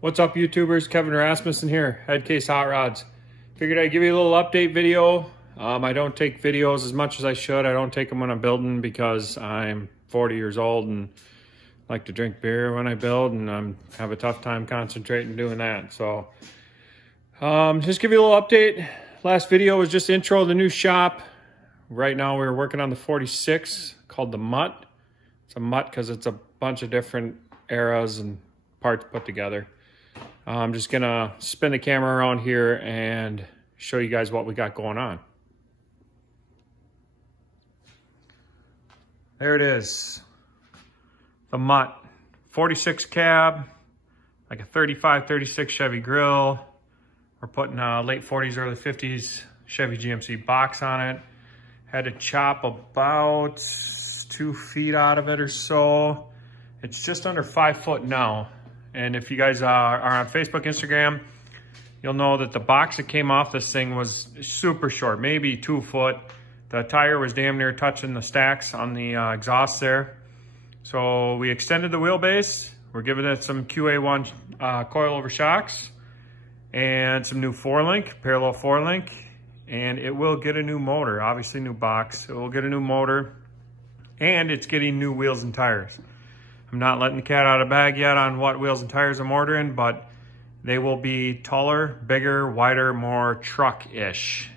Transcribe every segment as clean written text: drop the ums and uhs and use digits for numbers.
What's up, YouTubers? Kevin Rasmussen here, Head Case Hot Rods. Figured I'd give you a little update video. I don't take videos as much as I should. I don't take them when I'm building because I'm 40 years old and like to drink beer when I build, and I have a tough time concentrating doing that. So just give you a little update. Last video was just intro to the new shop. Right now we're working on the 46 called the Mutt. It's a Mutt because it's a bunch of different eras and parts put together. I'm just gonna spin the camera around here and show you guys what we got going on. There it is, the Mutt 46 cab, like a 35, 36 Chevy grill. We're putting late 40s, early 50s Chevy GMC box on it. Had to chop about 2 feet out of it or so. It's just under 5 foot now. And if you guys are on Facebook, Instagram, you'll know that the box that came off this thing was super short, maybe 2 foot. The tire was damn near touching the stacks on the exhaust there. So we extended the wheelbase. We're giving it some QA1 coilover shocks and some new 4-link, parallel 4-link, and it will get a new motor, obviously new box. It will get a new motor, and it's getting new wheels and tires. I'm not letting the cat out of the bag yet on what wheels and tires I'm ordering, but they will be taller, bigger, wider, more truck-ish.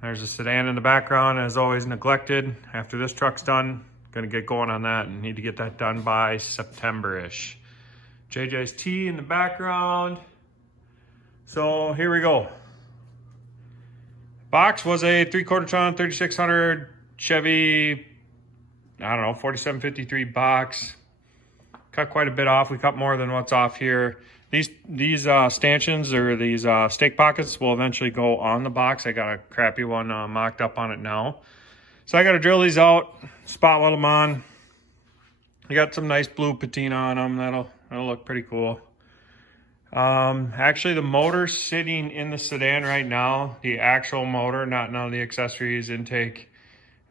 There's a sedan in the background, as always neglected. After this truck's done, gonna get going on that and need to get that done by September-ish. JJ's T in the background. So here we go. Box was a 3/4 ton, 3600 Chevy, I don't know, 4753 box. Cut quite a bit off. We cut more than what's off here. These stanchions, or these stake pockets, will eventually go on the box. I got a crappy one mocked up on it now. So I got to drill these out, spot weld them on. I got some nice blue patina on them. That'll look pretty cool. Actually, the motor's sitting in the sedan right now. The actual motor, not none of the accessories, intake,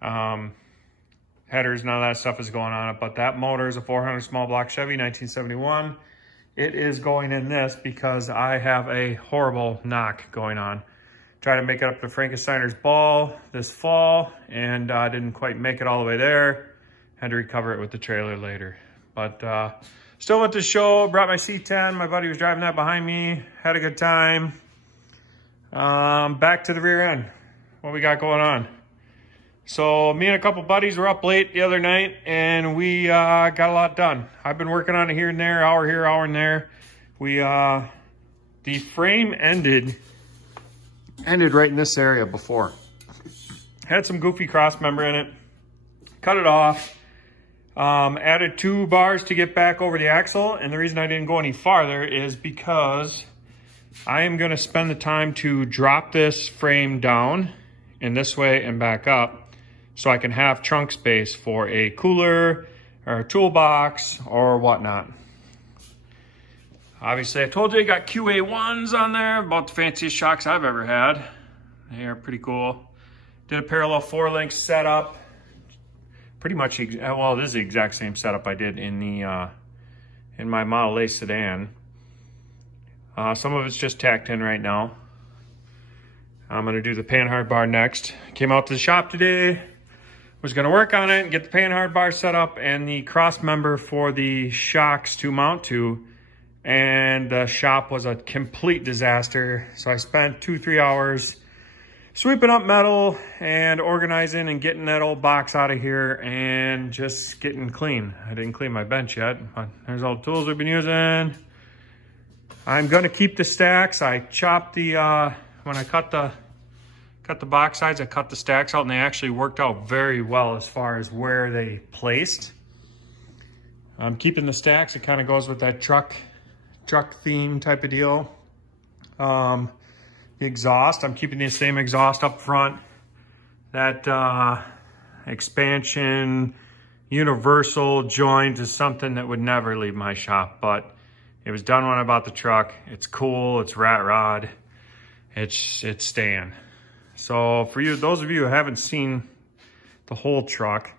headers, none of that stuff is going on it, but that motor is a 400 small block Chevy, 1971. It is going in this because I have a horrible knock going on. Tried to make it up to Frankensteiner's ball this fall, and didn't quite make it all the way there. Had to recover it with the trailer later. But still went to the show, brought my C10. My buddy was driving that behind me. Had a good time. Back to the rear end. What we got going on? So me and a couple buddies were up late the other night, and we got a lot done. I've been working on it here and there, hour here, hour and there. We the frame ended right in this area before. Had some goofy cross member in it. Cut it off. Added 2 bars to get back over the axle, and the reason I didn't go any farther is because I am going to spend the time to drop this frame down in this way and back up, so I can have trunk space for a cooler or a toolbox or whatnot. Obviously, I told you I got QA1s on there, about the fanciest shocks I've ever had. They are pretty cool. Did a parallel 4-link setup. Pretty much, well, this is the exact same setup I did in the in my Model A sedan. Some of it's just tacked in right now. I'm gonna do the panhard bar next. Came out to the shop today. Was gonna work on it and get the panhard bar set up and the cross member for the shocks to mount to. And the shop was a complete disaster. So I spent 2-3 hours sweeping up metal and organizing and getting that old box out of here and just getting clean. I didn't clean my bench yet, but there's all the tools we've been using. I'm gonna keep the stacks. I chopped the, when I cut the box sides, I cut the stacks out, and they actually worked out very well as far as where they placed. I'm keeping the stacks. It kind of goes with that truck theme type of deal. The exhaust, I'm keeping the same exhaust up front. That expansion universal joint is something that would never leave my shop, but it was done when I bought the truck. It's cool, it's rat rod, it's staying. So for you, those of you who haven't seen the whole truck,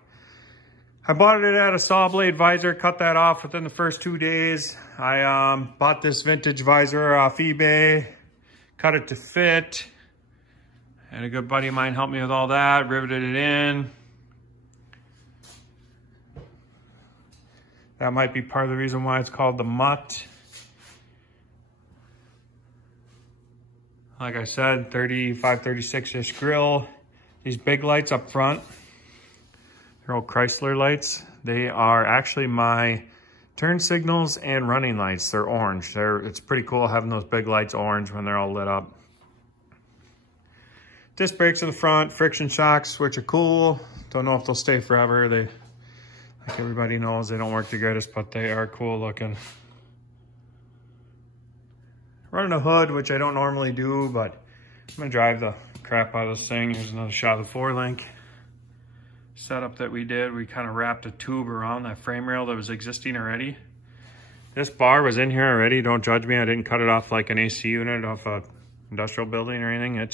I bought it at a saw blade visor, cut that off within the first 2 days. I bought this vintage visor off eBay, cut it to fit. And a good buddy of mine helped me with all that, riveted it in. That might be part of the reason why it's called the Mutt. Like I said, 35, 36-ish grill. These big lights up front, they're old Chrysler lights. They are actually my turn signals and running lights. They're orange. It's pretty cool having those big lights orange when they're all lit up. Disc brakes in the front, friction shocks, which are cool. Don't know if they'll stay forever. They, like everybody knows, they don't work the greatest, but they are cool looking. Running a hood, which I don't normally do, but I'm gonna drive the crap out of this thing. Here's another shot of the 4-link setup that we did. We kind of wrapped a tube around that frame rail that was existing already. This bar was in here already. Don't judge me. I didn't cut it off like an AC unit off a industrial building or anything.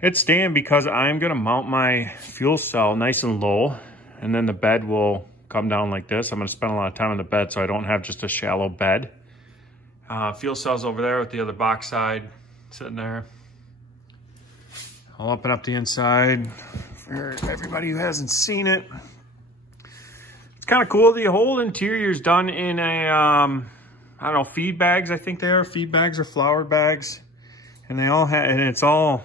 It's staying because I'm gonna mount my fuel cell nice and low, and then the bed will come down like this. I'm gonna spend a lot of time on the bed so I don't have just a shallow bed. Fuel cell's over there with the other box side sitting there. I'll open up the inside for everybody who hasn't seen it. It's kind of cool. The whole interior is done in a, I don't know, feed bags, I think they are. Feed bags or flour bags. And they all have, and it's all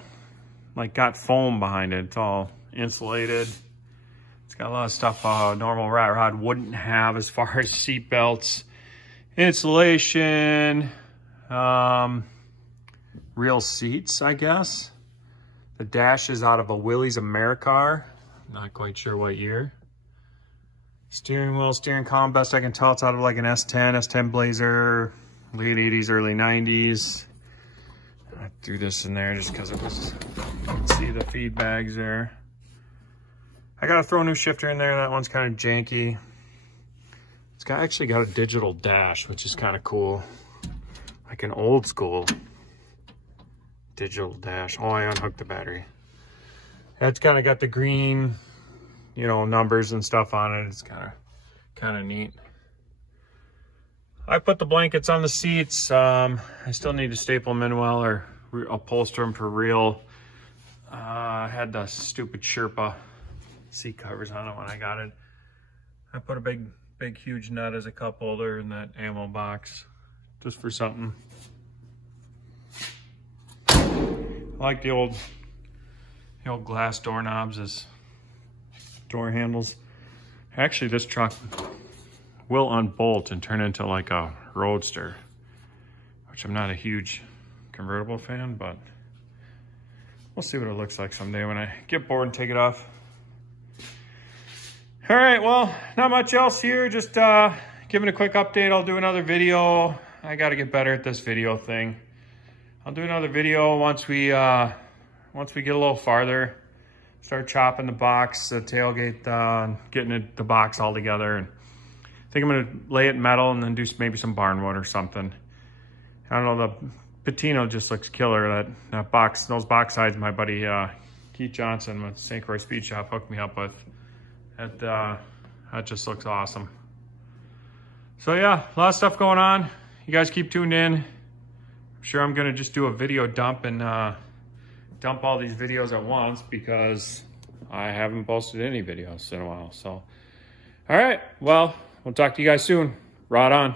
like got foam behind it. It's all insulated. It's got a lot of stuff a normal rat rod wouldn't have as far as seat belts, insulation, real seats, I guess. The dash is out of a Willys Americar. Not quite sure what year. Steering wheel, steering column, best I can tell, it's out of like an S10 Blazer, late 80s, early 90s. I threw this in there just because it was, you can see the feed bags there. I gotta throw a new shifter in there. That one's kind of janky. It's actually got a digital dash, which is kind of cool. Like an old school digital dash. Oh, I unhooked the battery. It's kind of got the green, you know, numbers and stuff on it. It's kind of neat. I put the blankets on the seats. I still need to staple them in well or upholster them for real. I had the stupid Sherpa seat covers on it when I got it. I put a big huge nut as a cup holder in that ammo box just for something. I like the old glass doorknobs as door handles. Actually, this truck will unbolt and turn into like a roadster, which I'm not a huge convertible fan, but we'll see what it looks like someday when I get bored and take it off. All right, well, not much else here. Just giving a quick update. I'll do another video. I got to get better at this video thing. I'll do another video once we get a little farther. Start chopping the box, the tailgate, getting the box all together. And I think I'm gonna lay it in metal and then do maybe some barnwood or something. I don't know, the patina just looks killer. That box, those box sides, my buddy Keith Johnson with St. Croix Speed Shop hooked me up with. That just looks awesome. So yeah, a lot of stuff going on. You guys keep tuned in. I'm sure I'm gonna just do a video dump and dump all these videos at once because I haven't posted any videos in a while. So, all right, well, we'll talk to you guys soon. Rod on.